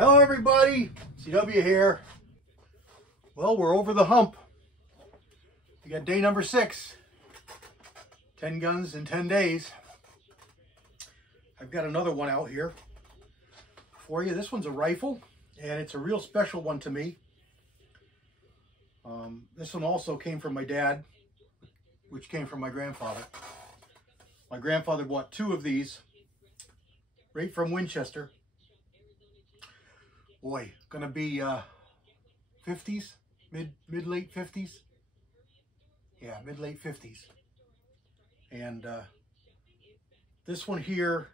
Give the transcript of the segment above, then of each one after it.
Hello everybody, CW here. Well, we're over the hump. We got day number 6. 10 guns in 10 days. I've got another one out here for you. This one's a rifle, and it's a real special one to me. This one also came from my dad, which came from my grandfather. My grandfather bought 2 of these right from Winchester. Boy, gonna be 50s, mid-late 50s. Yeah, mid-late 50s. And this one here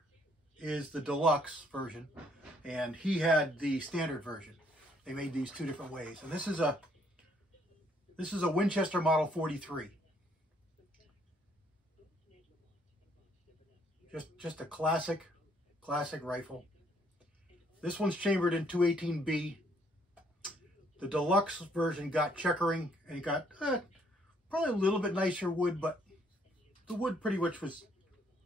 is the deluxe version, and he had the standard version. They made these 2 different ways, and this is a Winchester Model 43. Just a classic rifle. This one's chambered in 218B. The deluxe version got checkering, and it got probably a little bit nicer wood, but the wood pretty much was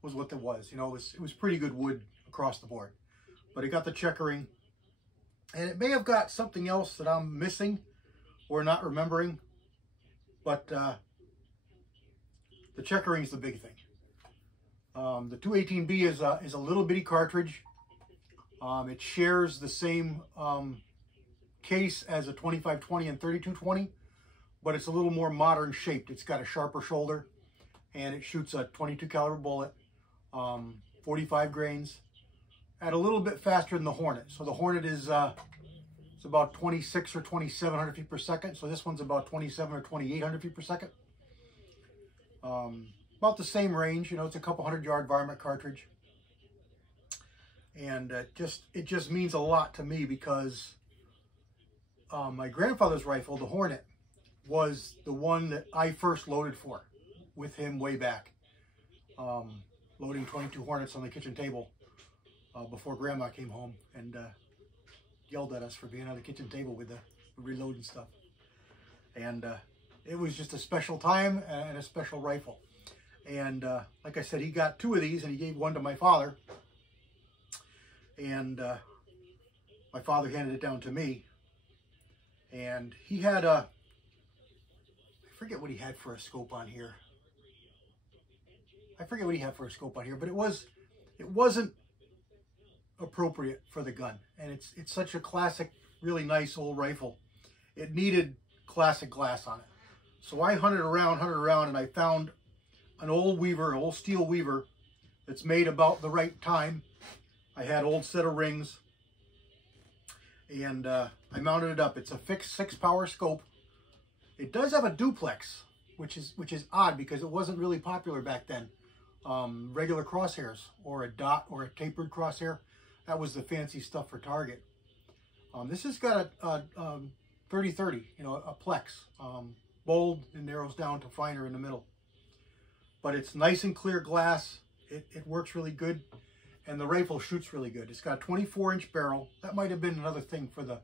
what it was. You know, it was pretty good wood across the board. But it got the checkering, and it may have got something else that I'm missing or not remembering, but the checkering is the big thing. The 218B is a little bitty cartridge. It shares the same case as a 2520 and 3220, but it's a little more modern shaped. It's got a sharper shoulder, and it shoots a 22 caliber bullet, 45 grains, at a little bit faster than the Hornet. So the Hornet is it's about 26 or 2700 feet per second. So this one's about 27 or 2800 feet per second. About the same range. You know, it's a couple 100-yard varmint cartridge. And it just means a lot to me because my grandfather's rifle, the Hornet, was the one that I first loaded for with him way back. Loading 22 Hornets on the kitchen table before Grandma came home and yelled at us for being on the kitchen table with the reloading stuff. And it was just a special time and a special rifle. And like I said, he got 2 of these, and he gave one to my father. And my father handed it down to me. And he had I forget what he had for a scope on here. But it wasn't appropriate for the gun. And it's such a classic, really nice old rifle. It needed classic glass on it. So I hunted around, and I found an old steel weaver that's made about the right time. I had old set of rings, and I mounted it up. It's a fixed 6-power scope. It does have a duplex, which is odd because it wasn't really popular back then. Regular crosshairs or a dot or a tapered crosshair, that was the fancy stuff for target. This has got a 30-30, you know, a plex, bold and narrows down to finer in the middle. But it's nice and clear glass. It works really good. And the rifle shoots really good. It's got a 24-inch barrel. That might have been another thing for the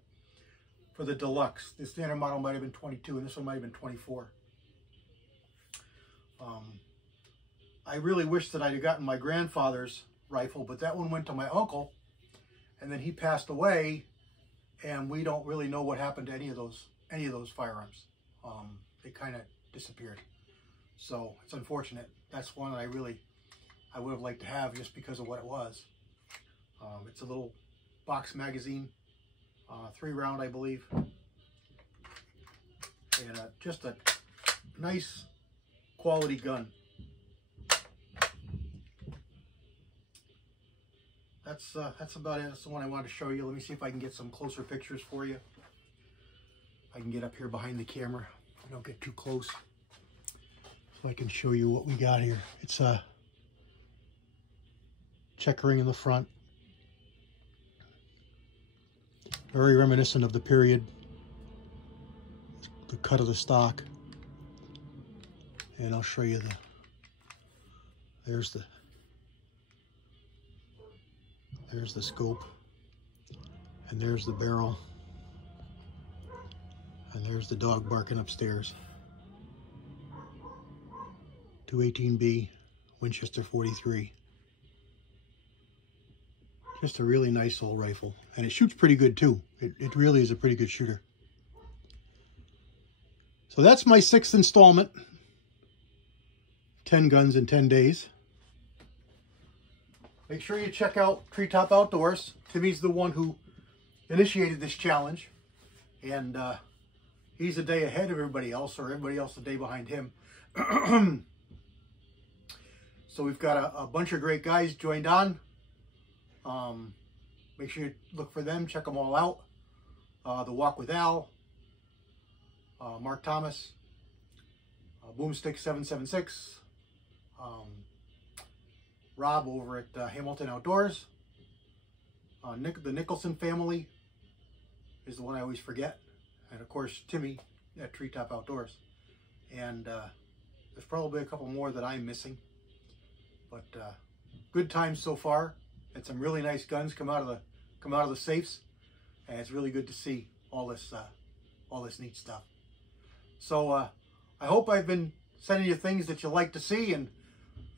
deluxe. The standard model might have been 22, and this one might have been 24. I really wish that I'd have gotten my grandfather's rifle, but that one went to my uncle, and then he passed away, and we don't really know what happened to any of those firearms. They kind of disappeared. So it's unfortunate. That's one that I would have liked to have just because of what it was. It's a little box magazine, 3-round, I believe. And just a nice quality gun. That's about it. That's the one I wanted to show you. Let me see if I can get some closer pictures for you. I can get up here behind the camera. I don't get too close. So I can show you what we got here. It's checkering in the front. Very reminiscent of the period. The cut of the stock. And I'll show you there's the scope. And there's the barrel. And there's the dog barking upstairs. 218B Winchester 43. Just a really nice old rifle. And it shoots pretty good too. It really is a pretty good shooter. So that's my 6th installment. 10 guns in 10 days. Make sure you check out Treetop Outdoors. Timmy's the one who initiated this challenge. And he's a day ahead of everybody else, or everybody else a day behind him. So we've got a bunch of great guys joined on. Make sure you look for them, check them all out. The Walk with Al, Mark Thomas, Boomstick 776, Rob over at Hamilton Outdoors, the Nicholson family is the one I always forget, and of course Timmy at Treetop Outdoors. And there's probably a couple more that I'm missing, but good times so far. And some really nice guns come out of the safes, and it's really good to see all this neat stuff. So I hope I've been sending you things that you like to see,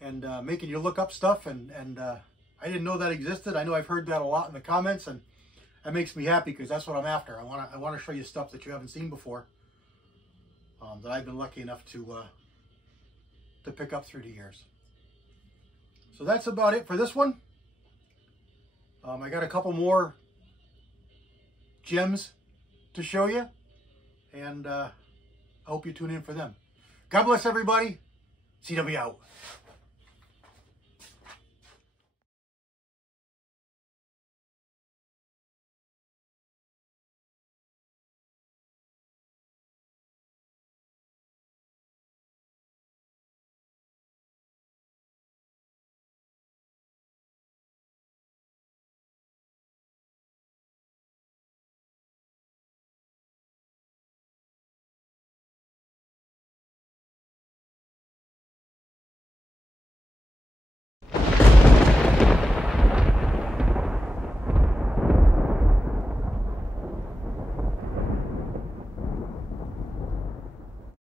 and making you look up stuff. And I didn't know that existed. I know I've heard that a lot in the comments, and that makes me happy because that's what I'm after. I want to show you stuff that you haven't seen before, that I've been lucky enough to pick up through the years. So that's about it for this one. I got a couple more gems to show you, and I hope you tune in for them. God bless everybody. CW out.